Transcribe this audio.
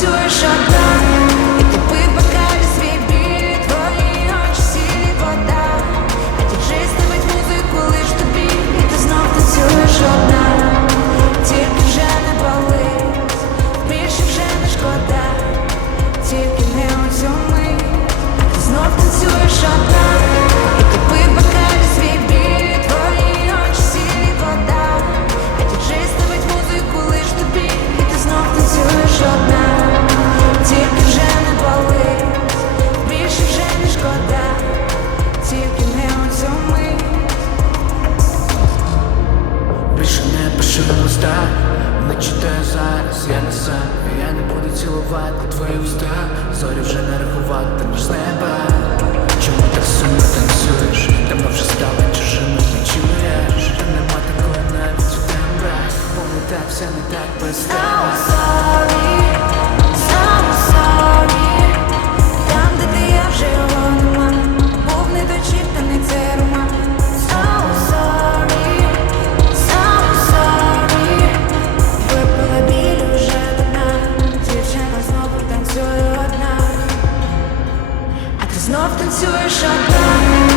танцюєш одна. І ти пив свій біль Твої очі сілі вода А діджей ставить музику лиш тобі. І ти знов танцюєш одна. Тільки вже не болить. Більше вже не шкода. Тільки не у цю мить. Знов танцюєш одна. Цілувати твої уста, зорі вже не рахувати між неба Чому так сумно танцюєш? танцюєш, а